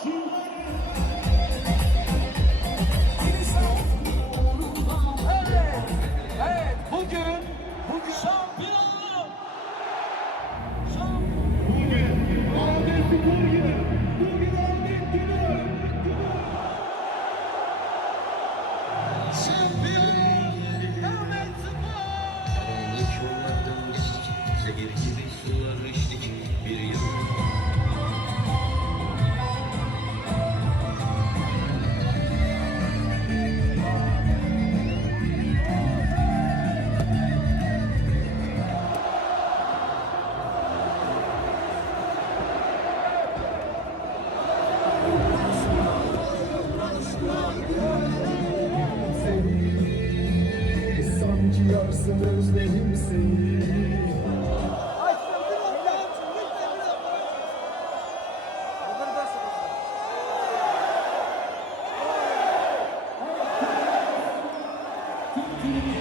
Evet, bugün şampiyonluğu. Bugün Ahmet Spor gibi. Bugün Ahmet günü. Şampiyon Ahmet Spor. Hiç yollardan geçtik, zehir gibi sular içtik bir yıl. Sanki yarsın özledim seni. Türkiye'nin